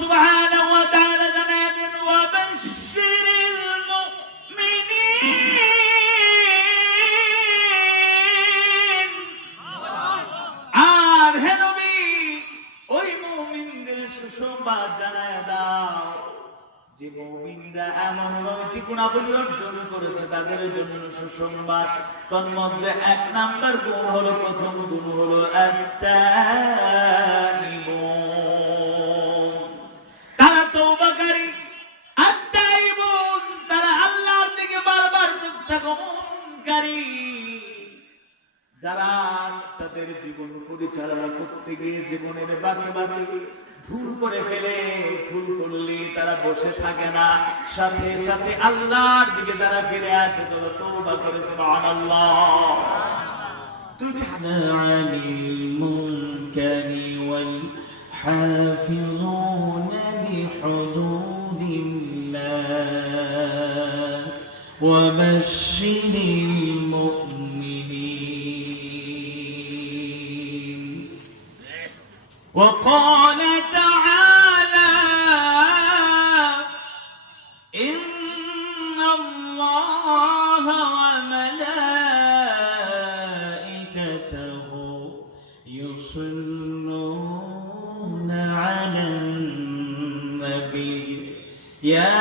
সুবহানাহু ওয়া তাআলা জানায় দেন ওয়া বাশশিরিল মুমিনিন। আর হে নবী ওই মুমিনদের সুসংবাদ জানায় দাও যে মুমিনরা এমন নয়টি গুণাবলী অর্জন করেছে তাদের জন্য সুসংবাদ। তন্মধ্যে 1 নাম্বার গুণ হলো, প্রথম গুণ হলো আত-তাইবুন, তারা তওবাকারী। আত-তাইবুন, তারা আল্লাহর দিকে বারবার প্রত্যাগমনকারী, যারা তাদের জীবন পরিচালনা করতে গিয়ে জীবনের বাঁকে বাঁকে ভুল করে ফেলে, ভুল করলে তারা বসে থাকে না, সাথে সাথে আল্লাহর দিকে তারা ফিরে আসে, তওবা করে। সুবহানাল্লাহ। তুজনা আনিল মুনকারি ওয়াল হাফিজুনা লিহুদুদিল্লাহ ওয়া বাশশিরিল মুমিনিন। وقال تعالى إن الله وملائكته يصلون على النبي يا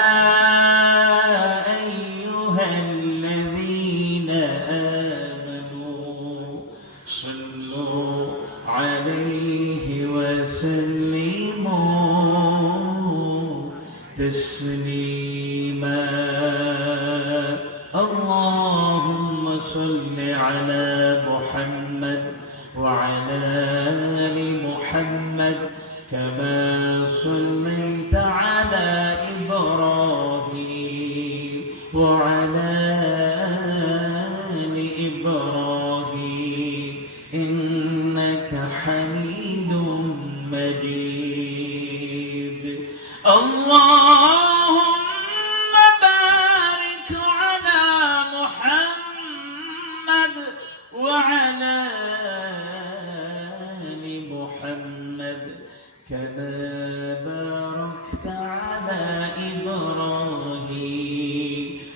أيها الذين آمنوا صلوا عليه وسلموا تسليما اللهم صل على محمد وعلى آل محمد كما صليت على إبراهيم وعلى آل إبراهيم إنك حميد مجيد اللهم بارك على محمد وعلى آل محمد كما باركت على إبراهيم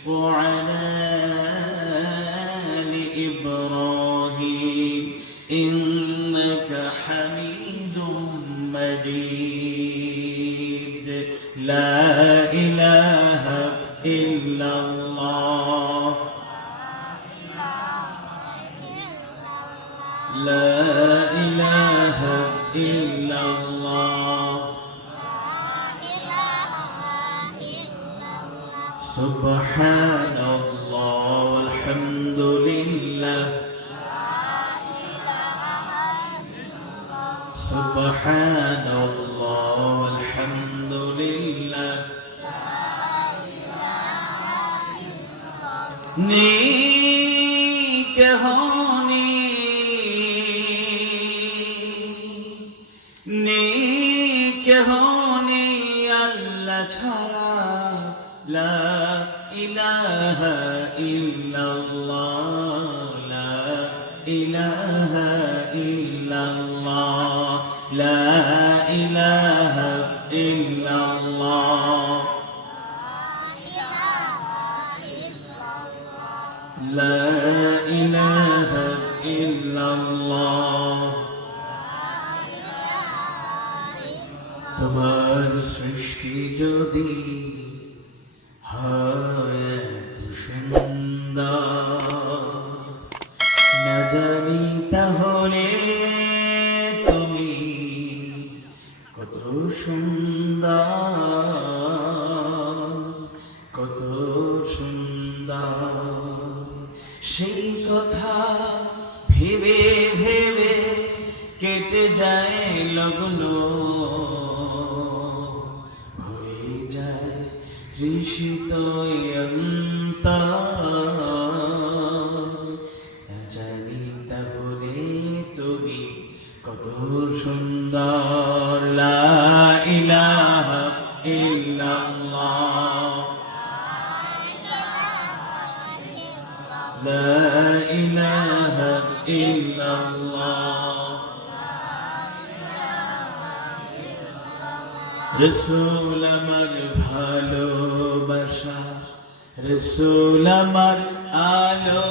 وعلى آل إبراهيم إنك حميد مجيد لا إله إلا الله لا إله إلا الله سبحان الله والحمد لله سبحان الله والحمد لله नेक होने अल्लाह छाड़ा ला इलाहा इल्लल्लाह ला इलाहा इल्लल्लाह ला इलाहा इल्लल्लाह ला इलाहा इल्लल्लाह তোমার সৃষ্টি যদি হয় এত সুন্দর না জানি তাহলে তুমি কত সুন্দর কত সুন্দর সেই কথা ভেবে ভেবে কেটে যায় লগ্ন হয়ে যায় তৃষিত জানি তাহলে তুমি কত সুন্দর লা ইলাহা ইল্লাল্লাহ লা ইলাহা ইল্লাল্লাহ রসুল আমার ভালোবাসা, রসুল আমার আলো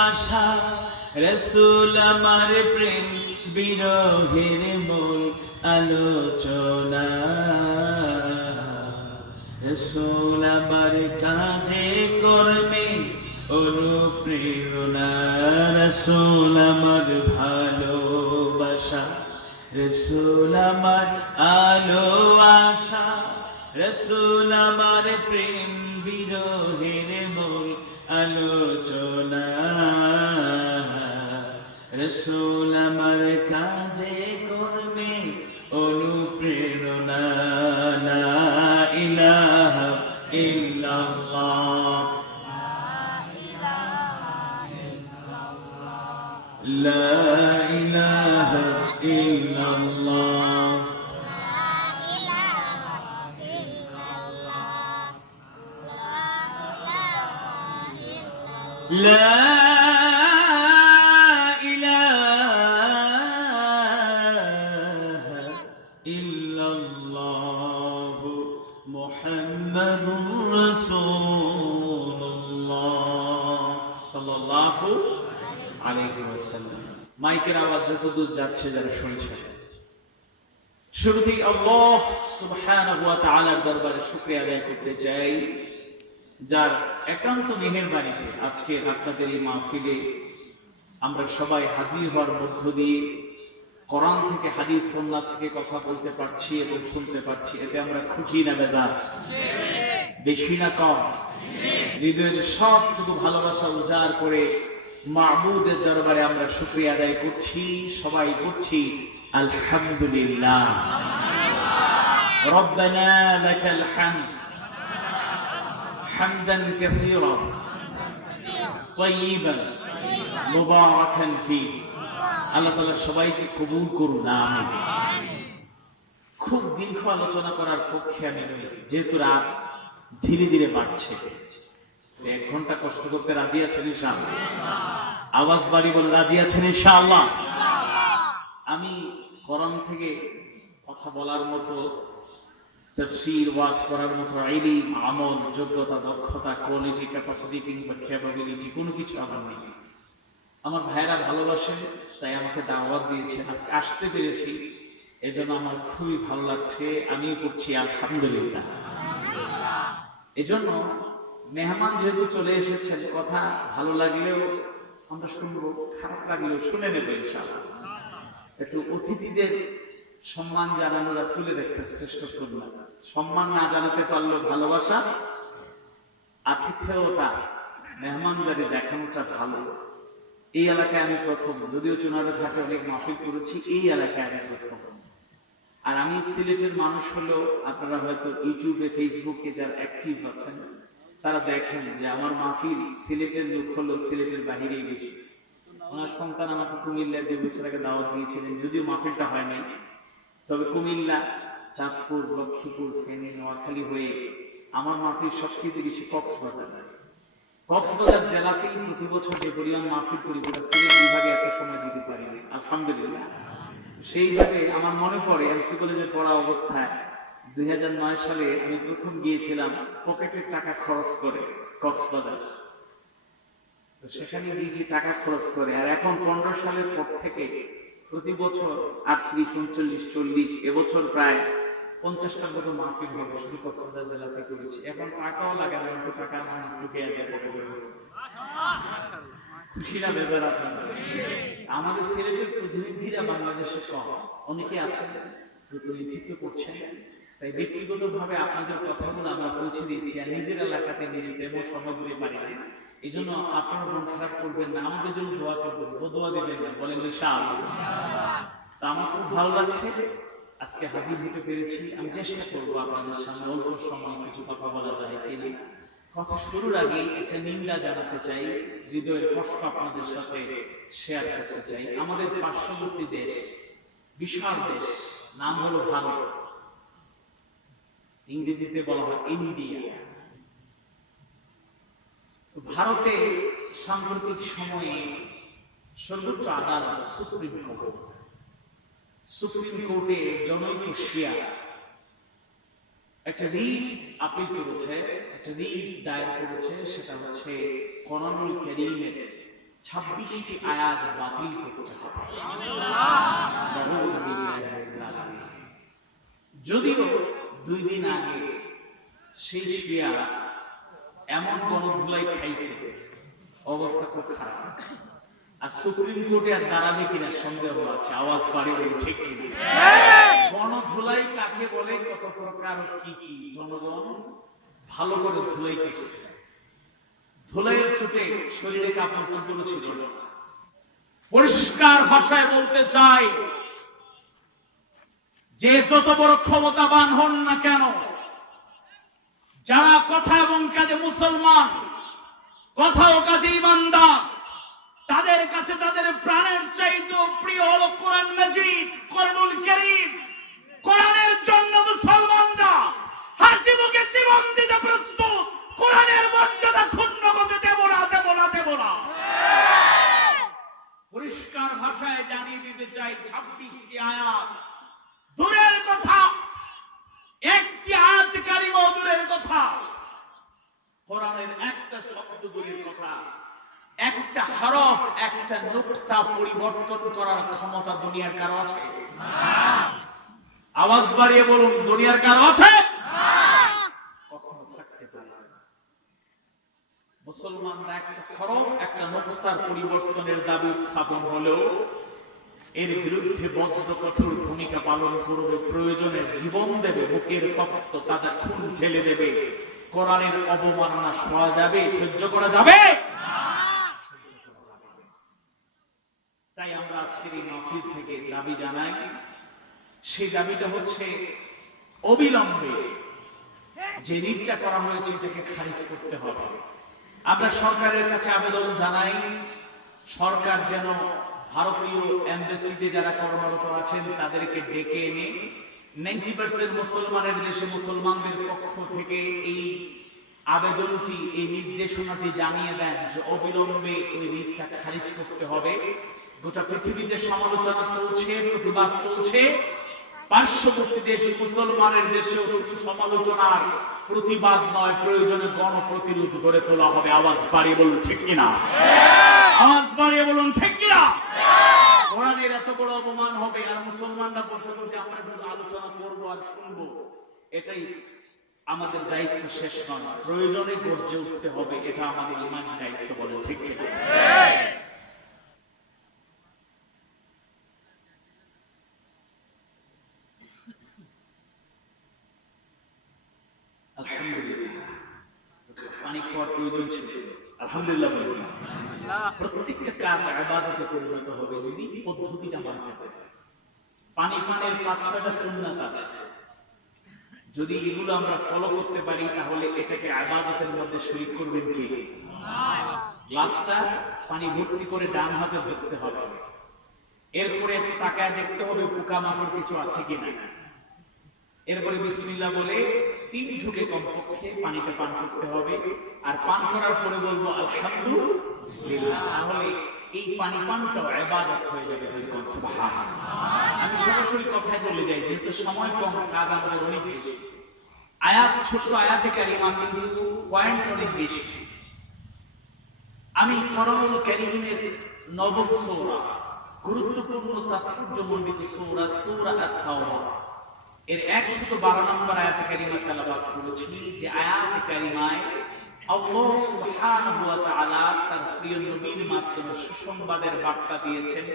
আশা, রসুল আমার প্রেম বিরহের মূল আলোচনা, রসুল আমার কাজে কর্মে অনুপ্রেরণা, রসুল আমার ভালোবাসা, রসুল আমার আলো আশা, রসুল আমার প্রেম বিরহের মূল আলোচনা, রসুল আমার কাজে কর্মে অনুপ্রেরণা, লা ইলাহা ইল্লাল্লাহ, লা ইলাহা ইল্লাল্লাহ, লা ইলাহা ইল্লাল্লাহ মুহাম্মাদুর রাসূলুল্লাহ সাল্লাল্লাহু আলাইহি ওয়াসাল্লাম। মাইকের আওয়াজ যতদূর যাচ্ছে যারা শুনছেন, শুরুতেই আল্লাহ সুবহানাহু ওয়া তাআলার দরবারে শুকরিয়া আদায় করতে চাই, যার একান্ত মেহেরবানিতে আজকে আপনাদের এই মাহফিলে আমরা সবাই হাজির হওয়ার মধ্য দিয়ে কোরআন থেকে হাদিস সুন্নাহ থেকে কথা বলতে পারছি এবং শুনতে পারছি। এতে আমরা খুশি না বেজার? বেশি না কম? হৃদয়ের সবটুকু ভালোবাসা উজাড় করে মাবুদের দরবারে আমরা শুকরিয়া আদায় করছি, সবাই করছি আলহামদুলিল্লাহ। রব্বানা লাকাল হামদ হামদান কাসীরা তাইয়িবান মুবারাকান ফীহি। আল্লাহ তাআলা সবাইকে কবুল করুন, আমিন। খুব দীর্ঘ আলোচনা করার পক্ষে আমি নই, যেহেতু রাত ধীরে ধীরে বাড়ছে। 1 ঘন্টা কষ্ট করতে রাজি আছেন ইনশাআল্লাহ? আওয়াজ বাড়ি বলে রাজি আছেন ইনশাআল্লাহ? আমি কোরআন থেকে কথা বলার মতো, তাফসীর ওয়াজ করার মতো ইলম, আমল, যোগ্যতা, দক্ষতা, কোয়ালিটি, ক্যাপাসিটি কিংবা ক্যাপাবিলিটি কোনো কিছু আমার নেই। আমার ভাইরা ভালোবাসেন, তাই আমাকে দাওয়াত দিয়েছেন, আজকে আসতে পেরেছি, এজন্য আমার খুবই ভালো লাগছে। আমিও করছি আলহামদুলিল্লাহ। এজন্য মেহমান যেহেতু চলে এসেছেন, কথা ভালো লাগলেও আমরা শুনবো, খারাপ লাগলেও শুনে নেব ইনশাআল্লাহ। একটু অতিথিদের সম্মান জানানো রাসূলের একটা শ্রেষ্ঠ সুন্নাত। সম্মান না জানাতে পারলেও ভালোবাসা, আতিথেয়তা, মেহমানদারি দেখানোটা ভালো। এই এলাকায় আমি প্রথম, যদিও চুনারের ঘাটে অনেক মাহফিল করেছি, এই এলাকায় আমি প্রথম। আর আমি সিলেটের মানুষ হলেও আপনারা হয়তো ইউটিউবে, ফেসবুকে যারা অ্যাক্টিভ আছেন তারা দেখেন যে আমার মাহফিল সিলেটের লোক হলেও সিলেটের বাহিরেই বেশি। ওনার সন্তান আমাকে কুমিল্লার 2 বছর আগে দাওয়াত দিয়েছিলেন, যদিও মাহফিলটা হয় নাই, তবে কুমিল্লা, চাঁদপুর, লক্ষ্মীপুর, ফেনী, নোয়াখালী হয়ে আমার মাহফিল সবচেয়ে বেশি কক্সবাজার জেলাতেই প্রতি বছর যে পরিমাণ মাহফিল করি, সিলেট বিভাগে এত সময় দিতে পারিনি, আলহামদুলিল্লাহ। সেইভাবে আমার মনে পড়ে এমসি কলেজে পড়া অবস্থায় 2009 সালে আমি প্রথম গিয়েছিলাম পকেটের টাকা খরচ করে কক্সবাজার। সেখানে গিয়েছি টাকা খরচ করে। আর এখন 15 সালের পর থেকে প্রতি বছর 38, 39, 40, এবছর প্রায় 50টার মতো মাহফিল হবে শুধু কক্সবাজার জেলাতে করেছি। এখন টাকাও লাগে না, একটু টাকা আমার ঢুকে আছে। খুশি না বেজার আপনারা? আমাদের সিলেটের প্রতিনিধিরা বাংলাদেশে কম, অনেকে আছেন প্রতিনিধিত্ব করছেন, তাই ব্যক্তিগতভাবে আপনাদের কথাগুলো আমরা পৌঁছে দিচ্ছি। আর নিজের এলাকাতে নিজে তেমন সময় দিতে পারি না, এই জন্য আপনারা মন খারাপ করবেন না, আমাদের জন্য দোয়া করবেন, বদুয়া দেবেন না, বলেন ইনশাআল্লাহ। তা আমার খুব ভালো লাগছে আজকে হাজির হতে পেরেছি। আমি চেষ্টা করবো আপনাদের সামনে অল্প সময় কিছু কথা বলা যায় কিনা। কথা শুরুর আগে একটা নিন্দা জানাতে চাই, হৃদয়ের কষ্ট আপনাদের সাথে শেয়ার করতে চাই। আমাদের পার্শ্ববর্তী দেশ, বিশাল দেশ, নাম হলো ভারত, ইংরেজিতে বলা হয় ইন্ডিয়া। তো ভারতে সাম্প্রতিক সময়ে সর্বোচ্চ আদালত সুপ্রিম কোর্টে জনৈক শিয়া একটা রিট আপিল করেছে, একটা রিট দায়ের করেছে, সেটা হচ্ছে কোরআনুল কারীমের 26টি আয়াত বাতিল করতে হবে। যদিও 2 দিন আগে সেই শিয়া এমন গণধুলাই খাইছে, অবস্থা খুব খারাপ। আর সুপ্রিম কোর্টে আর দাঁড়াবে কিনা সন্দেহ আছে। আওয়াজ বাড়ি বলে ঠিক কিনা? গণধুলাই কাকে বলে, কত প্রকার, কি কি, জনগণ ভালো করে ধুলাই করছে। ধুলাইয়ের চোটে শরীরে কাপড় চোপড় ছিল না। পরিষ্কার ভাষায় বলতে চাই, যে যত বড় ক্ষমতাবান হন না কেন, যারা কথা এবং কাজে মুসলমান, কথা ও কাজে ইমানদার, তাদের কাছে তাদের প্রাণের চাইতে প্রিয় হলো কোরআন মাজিদ, কোরআনুল কারীম। কোরআনের জন্য মুসলমানরা হাসিমুখে জীবন দিতে প্রস্তুত। কোরআনের মর্যাদা ক্ষুণ্ণ করতে দেব না, দেব না, দেব না। পরিষ্কার ভাষায় জানিয়ে দিতে চাই, 26টি আয়াত দূরের কথা, একটি আয়াত কারিমা দূরের কথা, কোরআনের একটা শব্দ দূরের কথা, একটা হরফ, একটা নুকতা পরিবর্তন করার ক্ষমতা দুনিয়ার কারো আছে? আওয়াজ বাড়িয়ে বলুন, দুনিয়ার কারো আছে? কখনো থাকতে পারে না। মুসলমানরা একটা হরফ, একটা নুকতার পরিবর্তনের দাবি উত্থাপন হলেও এর বিরুদ্ধে বজ্র কঠোর ভূমিকা পালন করবে, প্রয়োজনে জীবন দেবে, বুকের তপ্ত তাজা খুন ঢেলে দেবে। কোরআনের অবমাননা সহা যাবে? সহ্য করা যাবে? তাই আমরা আজকের এই মাহফিল থেকে দাবি জানাই, সেই দাবিটা হচ্ছে অবিলম্বে যে রিটটা করা হয়েছে এটাকে খারিজ করতে হবে। আমরা সরকারের কাছে আবেদন জানাই, সরকার যেন ভারতীয় এমবাসিতে যারা কর্মরত আছেন তাদেরকে ডেকে এনে 90% মুসলমানের দেশে মুসলমানদের পক্ষ থেকে এই আবেদনটি, এই নির্দেশনাটি জানিয়ে দেন যে অবিলম্বে ওই রিটটা খারিজ করতে হবে। গোটা পৃথিবীতে সমালোচনা চলছে, প্রতিবাদ চলছে। পার্শ্ববর্তী দেশ মুসলমানের দেশেও শুধু সমালোচনার প্রতিবাদ নয়, প্রয়োজনে গণপ্রতিরোধ গড়ে তোলা হবে। আওয়াজ বাড়িয়ে বলুন ঠিক কিনা? আওয়াজ বাড়িয়ে বলুন ঠিক কিনা? কোরআনের এত বড় অপমান হবে আর মুসলমানরা বসে বসে আমরা শুধু আলোচনা করবো আর শুনবো, এটাই আমাদের দায়িত্ব শেষ নয়। প্রয়োজনে গর্জে উঠতে হবে, এটা আমাদের ইমানি দায়িত্ব। বলেন ঠিক কিনা? আলহামদুলিল্লাহ, পানি খাওয়ার প্রয়োজন ছিল। আলহামদুলিল্লাহ, প্রত্যেকটা কাজ ইবাদতে পরিণত হবে যদি পদ্ধতিটা মানতে পারে। পানি পানের 5-6টা সুন্নাত আছে, যদি এগুলো আমরা ফলো করতে পারি তাহলে এটাকে ইবাদতের মধ্যে শরীক করবেন কে? গ্লাসটা পানি ভর্তি করে ডান হাতে ধরতে হবে, এরপরে তাকায় দেখতে হবে পোকামাকড় কিছু আছে কিনা, এরপরে বিসমিল্লাহ বলে 3 ঢুকে কমপক্ষে পানিটা পান করতে হবে। আর পান করার পরে বলবো আলহামদুলিল্লাহ, তাহলে এই পানি পানটাও ইবাদত হয়ে যাবে। সুবহানাল্লাহ। আমি সরাসরি কথায় চলে যাই, যেহেতু সময় কম, কাজ আমাদের অনেক বেশি। আয়াত ছোট, আয়াতে কারিমা, কিন্তু পয়েন্ট অনেক বেশি। আমি কোরআনুল কারীমের 9ম সূরা, গুরুত্বপূর্ণ তাৎপর্যমণ্ডিত সূরা, সূরা আত-তাওবা এর 112 নম্বর আয়াতে কারিমা তেলাওয়াত করেছি। যে আয়াতে কারিমায় আল্লাহ সুবহানাহু ওয়া তাআলা তার প্রিয় নবীর মাধ্যমে সুসংবাদের বার্তা দিয়েছেন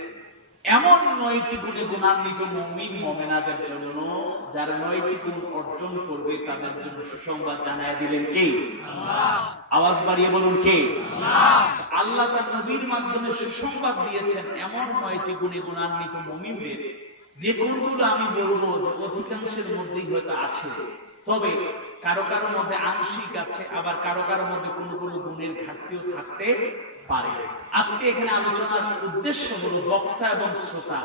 এমন 9টি গুণে গুণান্বিত মুমিন মুমিনাদের জন্য, যারা 9টি গুণ অর্জন করবে তাদের জন্য সুসংবাদ জানায় দিলেন কে? আল্লাহ। আওয়াজ বাড়িয়ে বলুন কে? আল্লাহ। আল্লাহ তার নবীর মাধ্যমে সুসংবাদ দিয়েছেন এমন 9টি গুণে গুণান্বিত মুমিনদের, যে গুণগুলো আমি বলবো যে অধিকাংশের মধ্যেই হয়তো আছে, তবে কারো কারো মধ্যে আংশিক আছে, আবার কারো কারো মধ্যে কোনো কোনো গুণের ঘাটতিও থাকতে পারে। আজকে এখানে আলোচনার উদ্দেশ্য হলো বক্তা এবং শ্রোতা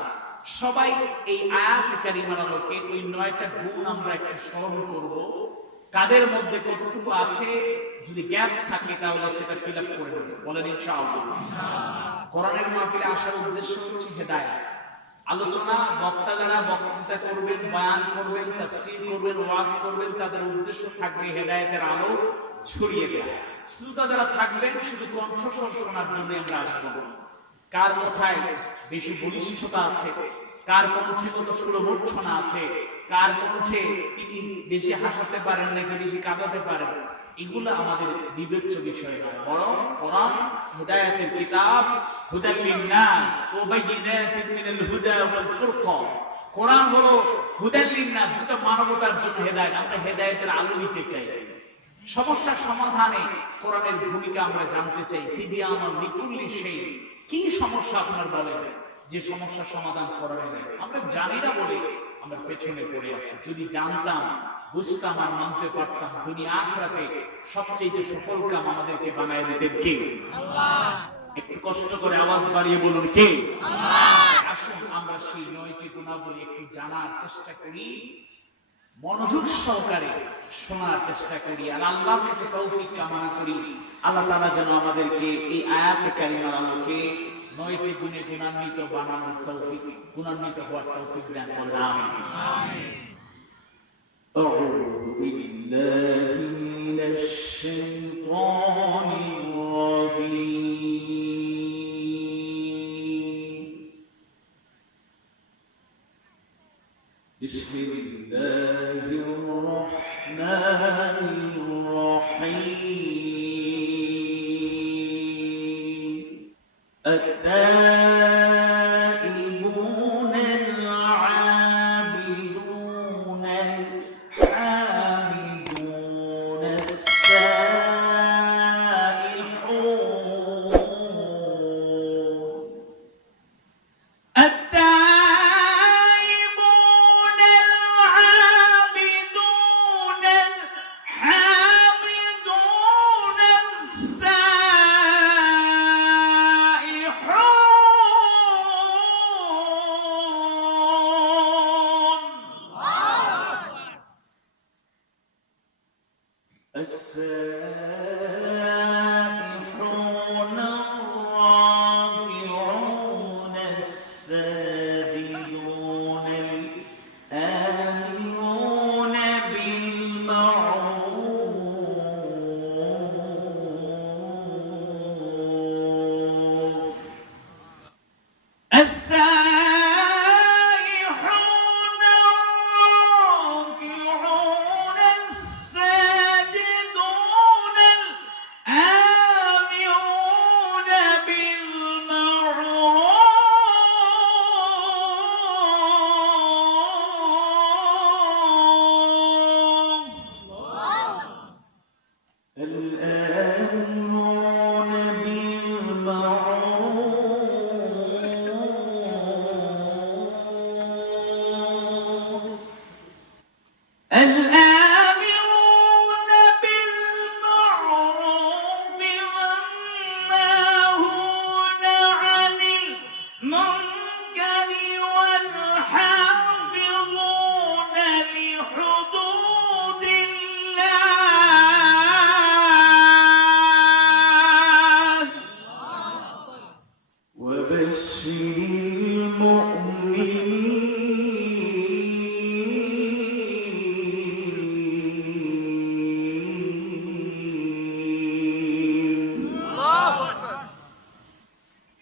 সবাই এই আয়াত কারিমার আলোকে ওই 9টা গুণ আমরা একটু স্মরণ করব, কাদের মধ্যে কতটুকু আছে, যদি গ্যাপ থাকে তাহলে সেটা ফিল আপ করে নেব। বলেন ইনশাআল্লাহ। কোরআনের মাহফিলে আসার উদ্দেশ্য হচ্ছে হেদায়েত। আলোচনা, বক্তা যারা বক্তৃতা করবেন, বয়ান করবেন, তাফসীর করবেন, ওয়াজ করবেন, তাদের উদ্দেশ্য থাকবে হেদায়েতের আলো ছড়িয়ে দেওয়া। শ্রোতা যারা থাকবেন শুধু কণ্ঠস্বর শোনার জন্য আমরা আসবো। কার কথায় বেশি বলিষ্ঠতা আছে, কার কণ্ঠে কত সুরমূর্ছনা আছে, কার কণ্ঠে তিনি বেশি হাসাতে পারেন নাকি বেশি কাঁদাতে পারেন, এগুলো আমাদের বিবেচ্য বিষয় নয়, বরং কোরআন হিদায়াতের কিতাব, হুদাল লিন-নাস ওয়া বাইয়িনাতিন মিনাল হুদা ওয়াল ফুরকান। কোরআন হলো হুদাল লিন-নাস, এটা মানবতার জন্য হেদায়েত। আমরা হেদায়েতের আলো নিতে চাই, সমস্যার সমাধানে কোরআনের ভূমিকা আমরা জানতে চাই। তিবিয়ানুল লিকুল্লি শাই, কি সমস্যা আপনার বলেন, যে সমস্যার সমাধান কোরআনে নেই। আমরা জানি না বলে আমরা পেছনে পড়ে আছি। যদি জানতাম, বুঝতাম আর মানতে পারতাম, দুনিয়া আখিরাতে সবচেয়ে সফল কাম আমাদেরকে বানায় দিতেন কে? আল্লাহ। একটু কষ্ট করে আওয়াজ বাড়িয়ে বলুন কে? আল্লাহ। আসুন আমরা সেই 9টি গুণাবলী একটু জানার চেষ্টা করি, মনোযোগ সহকারে শোনার চেষ্টা করি, আর আল্লাহর কাছে তৌফিক কামনা করি। আল্লাহ তাআলা যেন আমাদেরকে এই আয়াতে কারিমার আলোকে 9টি গুণে গুণান্বিত বানানোর তৌফিক, গুণান্বিত হওয়ার তৌফিক দান করেন। আমিন। أعوذ بالله من الشيطان الرجيم. بسم الله الرحمن الرحيم. التائبون العابدون الحامدون السائحون. التائبون العابدون الحامدون السائحون الراكعون الساجدون الآمرون بالمعروف. السائحون الراكعون الساجدون الآمرون بالمعروف. الآمرون بالمعروف. الآمرون بالمعروف والناهون عن المنكر والحافظون لحدود الله. وبشر المؤمنين.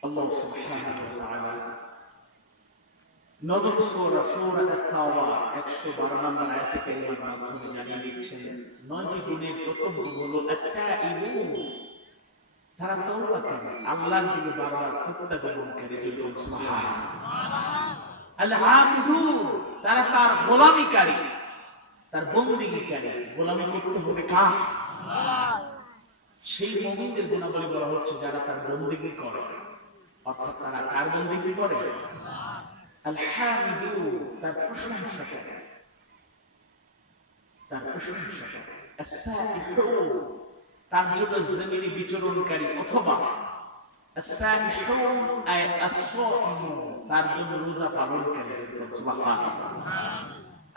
الله سبحانه وتعالى নবম সূরা সূরা আত-তাওবা 112 নম্বর আয়াতে কারিমার মাধ্যমে জানিয়ে দিচ্ছেন 9টি গুণের প্রথম গুণ হলো আত-তাইবুন, তারা তওবা করে, আল্লাহর দিকে বারবার প্রত্যাবর্তনকারী। বলুন সুবহানাল্লাহ। আল-আবিদুন, তারা তার গোলামিকারী, তার বন্দেগীকারী। গোলামি করতে হবে কার? আল্লাহ। সেই মুমিনদের গুণাবলী বলা হচ্ছে যারা তার বন্দেগী করে, অর্থাৎ তারা কার বন্দেগী করে? আল্লাহ। আল-হামিদুন, তার প্রশংসা করে, তার প্রশংসা করে। আস-সাইহুন, তার জন্য জমিনে বিচরণকারী, অথবা আস-সাইহুন আয় আস-সাইমুন, তার জন্য রোজা পালনকারী। সুবহানাল্লাহ।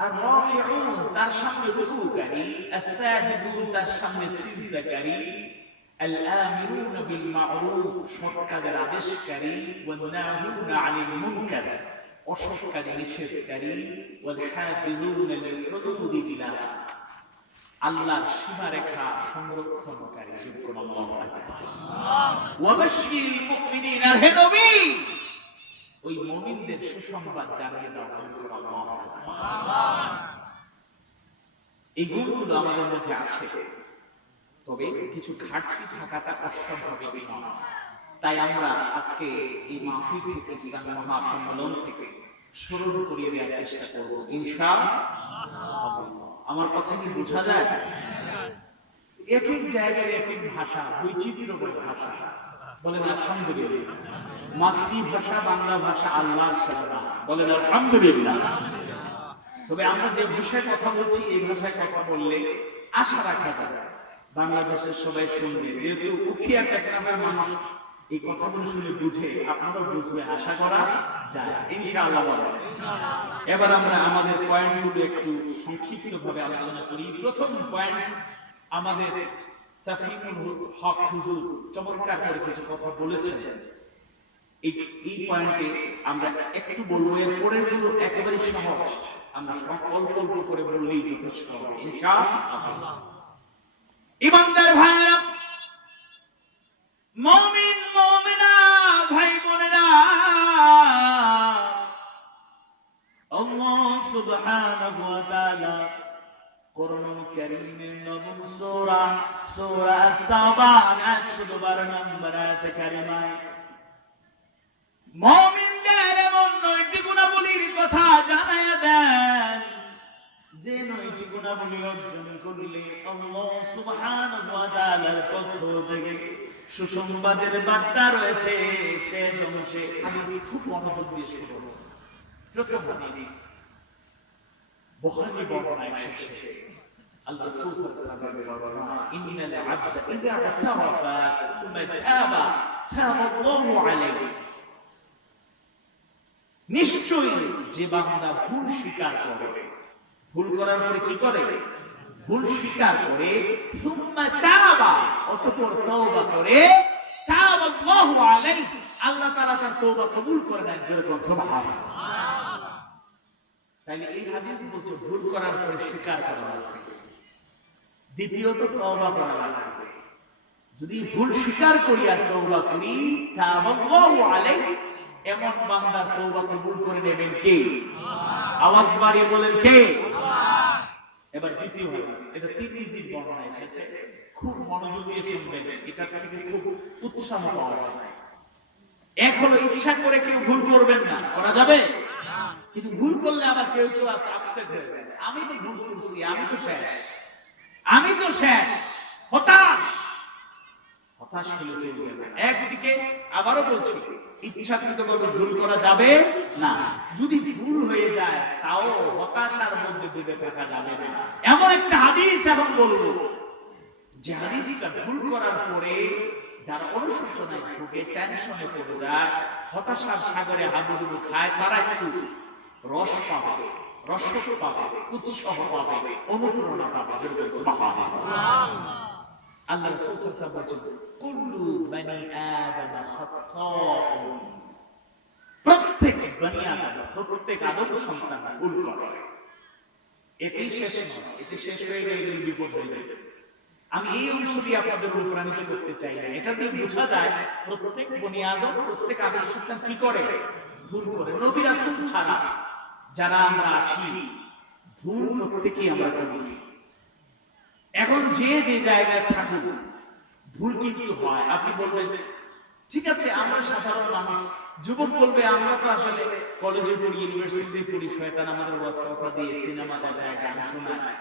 আর-রাকিউন, তার সামনে রুকুকারী। আস-সাজিদুন, তার সামনে সিজদাকারী। আল-আমিরুন বিল মা'রুফ, সৎ কাজের আদেশকারী। ওয়ান-নাহিউনা আনিল মুনকার, অসৎকারী, নিষেধকারী, ওয়াল হাফিজুনা লিহুদুদিল্লাহ, আল্লাহর সীমারেখা সংরক্ষণকারী। সুবহানাল্লাহ। ওয়া বাশশিরিল মুমিনিনা, হে নবী ওই মুমিনদের সুসংবাদ জানিয়ে দাও। সুবহানাল্লাহ। এই গুণগুলো আমাদের মধ্যে আছে, তবে কিছু ঘাটতি থাকাটা অস্বাভাবিক নয়। তাই আমরা আজকে এই মাহফিল থেকে, ইসলামী মহাসম্মেলন থেকে স্মরণ করিয়ে দেওয়ার চেষ্টা করব ইনশাআল্লাহ। আমার কথা কি বোঝা যায়? এক এক জায়গায় এক এক ভাষা, বৈচিত্র্যময় ভাষা। বলেন আলহামদুলিল্লাহ। মাতৃভাষা বাংলা ভাষা, আল্লাহর সালাম। বলেন আলহামদুলিল্লাহ। তবে আমরা যে ভাষায় কথা বলছি, এই ভাষায় কথা বললে আশা রাখা যায় বাংলাদেশের সবাই শুনবে, যেহেতু উখিয়া টেকনাফের মানুষ এই কথাগুলো শুনে বুঝে, আপনারাও বুঝবে, আশা করা যায় ইনশাআল্লাহ। এবার আমরা আমাদের পয়েন্টগুলো একটু সংক্ষিপ্ত ভাবে আলোচনা করি। প্রথম পয়েন্ট, আমাদের তাফসীরুল হক হুজুর চমৎকার করে কিছু কথা বলেছেন। এই পয়েন্টে আমরা একটু বলবো, এর পরেরগুলো একেবারে সহজ, আমরা অল্প অল্প করে বললেই যথেষ্ট হবে ইনশাআল্লাহ। ইমানদার ভাইরা, মুমিন মুমিনা ভাই বোনেরা, আল্লাহ সুবহানাহু ওয়া তাআলা কোরআনুল কারীমের নবম সূরা, সূরা আত-তাওবা 112 নম্বর আয়াতে কারিমায় মুমিনদের এমন 9টি গুণাবলীর কথা জানায়া দেন, যে 9টি গুণাবলী অর্জন করলে আল্লাহ সুবহানাহু ওয়া তাআলার পক্ষ থেকে সুসংবাদের বার্তা রয়েছে। শেষ অংশে হাদিস খুব মনোযোগ দিয়ে শুনুন। প্রথম হাদিস বুখারী বর্ণনায় এসেছে, আল্লাহ রাসূল সাল্লাল্লাহু আলাইহি ওয়াসাল্লাম বলেন, ইন্নাল আবদা ইযা তাওয়াফা থুম্মা তাবা তাবাল্লাহু আলাইহি, নিশ্চয়ই যে বান্দা ভুল স্বীকার করে, ভুল করার পরে কি করে? ভুল স্বীকার করে, সুম্মা তাবা, অতঃপর তওবা করে, তাবাল্লাহু আলাইহি, আল্লাহ তাআলা তার তওবা কবুল করে নেন। জোরে বলুন সুবহানাল্লাহ। তাহলে এই হাদিস বলছে ভুল করার পরে স্বীকার করা লাগবে, দ্বিতীয়ত তওবা করা লাগবে। যদি ভুল স্বীকার করি আর তওবা করি, তাবাল্লাহু আলাইহি, এমন বান্দার তওবা কবুল করে নেবেন কে? আওয়াজ বাড়িয়ে বলেন কে? এবার দ্বিতীয় হাদিস, এটা তিরমিজির বর্ণনায় এসেছে, খুব মনোযোগ দিয়ে শুনবেন, এটা থেকে খুব উৎসাহ পাওয়া যায়। এখনো ইচ্ছা করে কেউ ভুল করবেন না, করা যাবে না, কিন্তু ভুল করলে আবার কেউ কেউ আছে আপসেট হয়ে যায়, আমি তো ভুল করছি, আমি তো শেষ, আমি তো শেষ, হতাশ। হতাশ হলে চলবে না। একদিকে আবারও বলছি, ইচ্ছাকৃতভাবে ভুল করা যাবে না। যদি ভুল হয়ে যায় তাও হতাশার মধ্যে ডুবে থাকা যাবে না। এমন একটা হাদিস এখন বলবো, যে হাদিসটা ভুল করার পরে যারা অনুশোচনায় ভুগে, টেনশনে পড়ে যায়, হতাশার সাগরে হাবুডুবু খায়, তারা একটু রস পাবে, রসক পাবে, উৎসাহ পাবে, অনুপ্রেরণা পাবে। সুবহানাল্লাহ। আল্লাহ রাসূল সাল্লাল্লাহু আলাইহি ওয়াসাল্লাম বলেছেন, কুল্লু বনি আদম খাত্তাউন, প্রত্যেক বনি আদম, প্রত্যেক আদম সন্তান ভুল করে। এটাই শেষ নয়, এটা শেষ হয়ে গেলে বিপদ হয়ে যাবে। আমি এই অংশ দিয়ে আপনাদের অনুপ্রাণিত করতে চাই না। এটা দিয়ে বোঝা যায় প্রত্যেক বনি আদম, প্রত্যেক আদম সন্তান কি করে? ভুল করে। নবী রাসূল ছাড়া যারা আমরা আছি, ভুল প্রত্যেকেই আমরা করি। এখন যে যে জায়গায় থাকুন, ভুল কিন্তু হয়। আপনি বলবেন ঠিক আছে, আমরা সাধারণ মানুষ। যুবক বলবে আমরা তো আসলে কলেজে পড়ি, ইউনিভার্সিটিতে পড়ি, শয়তান আমাদের ওয়াসওয়াসা দিয়ে সিনেমা দেখায়, গান শোনায়।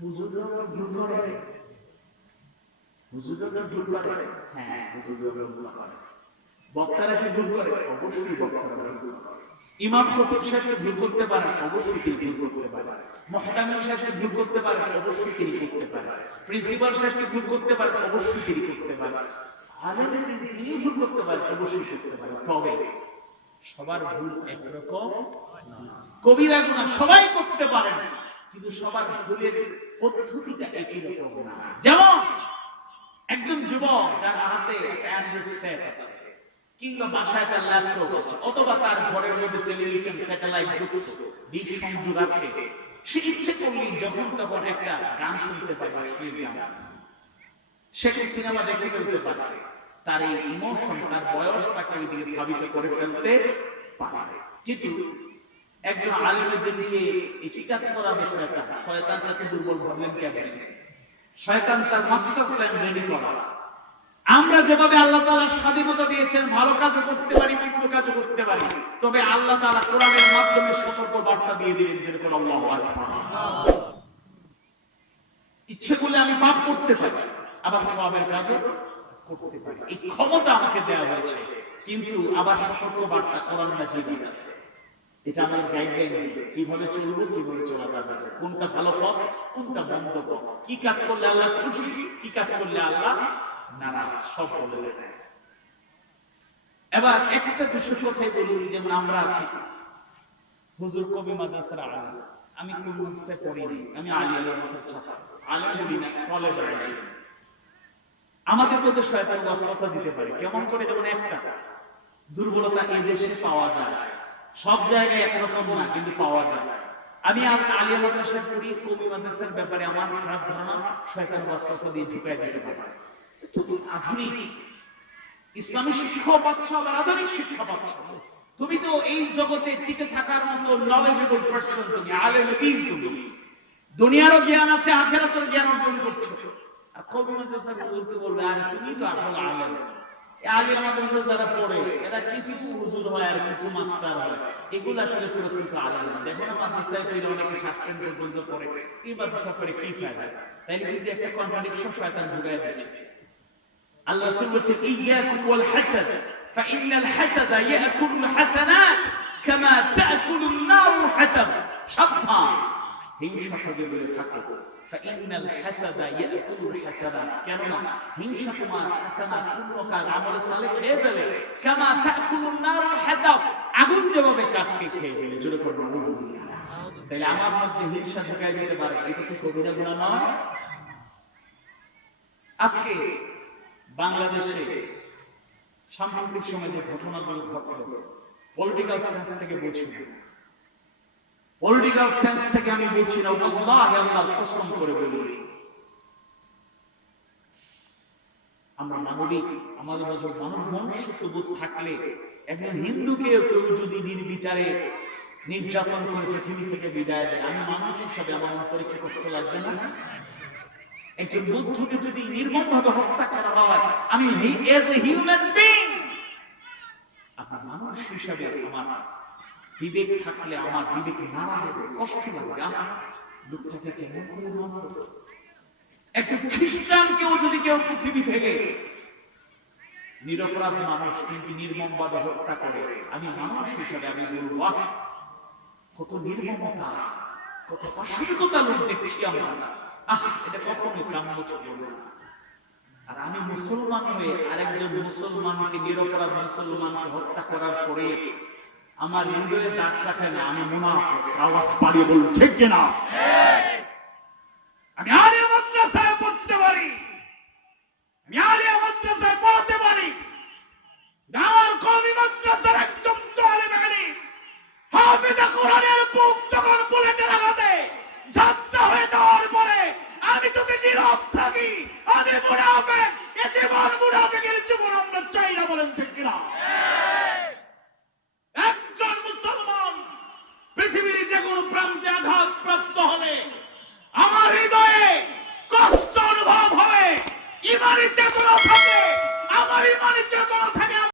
হুজুররা ভুল করে, হুজুররা ভুল করে, হ্যাঁ হুজুররা ভুল করে। বক্তারা কি ভুল করে? অবশ্যই বক্তারা ভুল করে। ইমাম খতিব সাহেব ভুল করতে পারে, অবশ্যই তিনি ভুল করতে পারে। মুহতামিম সাহেব ভুল করতে পারে, অবশ্যই তিনি করতে পারে। প্রিন্সিপাল সাহেব ভুল করতে পারে, অবশ্যই তিনি করতে পারে। আলেম তিনি ভুল করতে পারে, অবশ্যই করতে পারে। তবে সবার ভুল একরকম না। কবিরা গুনাহ সবাই করতে পারেন, কিন্তু সবার ভুলের পদ্ধতিটা একই রকম না। যেমন একজন যুবক যার হাতে একটা অ্যান্ড্রয়েড সেট আছে, কিংবা বাসায় তার ল্যাপটপ আছে, অথবা তার ঘরের মধ্যে টেলিভিশন স্যাটেলাইট যুক্ত ডিশ সংযোগ আছে, সে ইচ্ছে করলেই যখন তখন একটা গান শুনতে পারে, সে সিনেমা দেখে ফেলতে পারে। তার এই ইমোশন, তার বয়স তাকে ওই দিকে ধাবিত করে ফেলতে পারে। কিন্তু একজন আলিমের দিনকে একই কাজ করাবে শয়তান। শয়তান তাকে দুর্বল ভাবলেন কেন? শয়তান তার মাস্টার প্ল্যান রেডি করা। আমরা যেভাবে আল্লাহ তাআলা স্বাধীনতা দিয়েছেন, ভালো কাজও করতে পারি, মন্দ কাজও করতে পারি, তবে আল্লাহ তাআলা কোরআনের মাধ্যমে সতর্ক বার্তা দিয়ে দিলেন, যেরকম আল্লাহু আকবার। ইচ্ছে করলে আমি পাপ করতে পারি, আবার সওয়াবের কাজও করতে পারি। এই ক্ষমতা আমাকে দেওয়া হয়েছে, কিন্তু আবার সতর্ক বার্তা কোরআন মাজিদ আছে। এটা আমাদের গাইডলাইন, কিভাবে চলবো, কিভাবে চলা যাবে, কোনটা ভালো পথ, কোনটা মন্দ পথ, কি কাজ করলে আল্লাহ খুশি, কি কাজ করলে আল্লাহ নারাজ, সব বলে দেয়। এবার একটা বিষয় কথাই বলি, যেমন আমরা আছি হুজুর কবি মাদ্রাসার আলেম, আমি কোন মাদ্রাসায় পড়িনি, আমি আলিয়া মাদ্রাসার ছাত্র, আলেম বলি না, তলেব ইলম। আমাদের মধ্যে শয়তান ওয়াসওয়াসা দিতে পারে। কেমন করে? যেমন একটা দুর্বলতা এই দেশে পাওয়া যায়, সব জায়গায় একরকম না, কিন্তু পাওয়া যায়। আমি আলিয়া মাদ্রাসায় পড়ি, কবি মাদ্রাসার ব্যাপারে আমার খারাপ ধারণা শয়তান ওয়াসওয়াসা দিয়ে ঢুকায় দিতে পারে। আধুনিক ইসলামী শিক্ষা পাচ্ছ, আবার আধুনিক শিক্ষা পাচ্ছ, তুমি তো এই জগতে টিকে থাকার মতো নলেজেবল পারসন, তুমি আলেম দ্বীন, তুমি দুনিয়ারও জ্ঞান আছে, আখিরাতের জ্ঞান অর্জন করছো। আর কবি মাদ্রাসার হুজুরকে বলবে, আর তুমি তো আসলে আলেম। আলিয়া মাদ্রাসা যারা পড়ে এরা কিছু হুজুর হয় আর কিছু মাস্টার হয়, এগুলো আসলে পুরো কিন্তু আলেম না। দেখো না মাদ্রাসায় তৈরি অনেকে 7 পর্যন্ত পড়ে, এই মাদ্রাসা করে কি ফায়দা? তাইলে কিন্তু একটা কন্ট্রাডিকশন শয়তান ঢুকায় দিচ্ছে। আল্লাহ রাসূল বলেছেন, ইয়াকুম ওয়াল হাসাদ ফাইন্নাল হাসাদা ইয়াকুলুল হাসানাত কামা তাকুলুন নারুল হাতাব। সাবধান, হিংসা থেকে দূরে থাকো। ফাইন্নাল হাসাদা ইয়াকুলুল হাসানাত, কেননা হিংসা তোমার হাসানাত, পূর্ণ কাজ, আমল সালেহ খেয়ে ফেলে। কামা তাকুলুন নারুল হাতাব, আগুন যেভাবে কাঠকে খেয়ে ফেলে। জোরে করে বলুন। তাহলে আমার মধ্যে হিংসা ঢুকায় দিতে পারে, এটা কি কবিরা গুনাহ নয়? আজকে বাংলাদেশে সাম্প্রতিক সময় যে ঘটনাগুলো ঘটলো, পলিটিক্যাল সেন্স থেকে বলছি না, পলিটিক্যাল সেন্স থেকে আমি বলছি না, আল্লাহ কসম করে বলি, আমরা নাগরিক, আমাদের মাঝে মনুষ্যত্ববোধ থাকলে একজন হিন্দুকে কেউ যদি নির্বিচারে নির্যাতন করে পৃথিবী থেকে বিদায় দেয়, আমি মানুষ হিসাবে আমার অন্তরে কি কষ্ট লাগবে না? একজন বুদ্ধকে যদি নির্মমভাবে হত্যা করা হয়, আমি এজ এ হিউম্যান বিং, আপনার মানুষ হিসাবে আমার বিবেক থাকলে আমার বিবেক নাড়া দেবে, কষ্ট লাগবে। আমার লোকটাকে কেমন করে মারল? একজন খ্রিস্টানকেও যদি কেউ পৃথিবী থেকে নিরপরাধ মানুষ কিন্তু নির্মমভাবে হত্যা করে, আমি মানুষ হিসাবে আমি বলবো, কত নির্মমতা, কত অসুবিধা লোক দেখছি আমরা। এটা কখনোই কাম্য ছিল না। আর আমি মুসলমান হয়ে আরেকজন মুসলমানকে, নিরপরাধ মুসলমানকে হত্যা করার পরে আমার হৃদয়ে দাগ কাটে না, আমি মুনাফিক। আওয়াজ বাড়িয়ে বলুন ঠিক কিনা? আমি আলিয়া মাদ্রাসায় পড়তে পারি, আমি আলিয়া মাদ্রাসায় পড়তে পারি, আমার কওমি মাদ্রাসার একজন আলেম আলী হাফেজে কোরআনের বুক যখন বুলেটের আঘাতে ঝাপসা হয়ে যাওয়ার পরে আমি যদি নীরব থাকি, আমি মুনাফিক। এ জীবন মুনাফিকের জীবন আমরা চাই না, বলেন ঠিক কিনা? একজন মুসলমান পৃথিবীর যে কোনো প্রান্তে আঘাতপ্রাপ্ত হলে আমার হৃদয়ে কষ্ট অনুভব হয়। ইমানি চেতনা থাকে, আমার ইমানি চেতনা থাকে।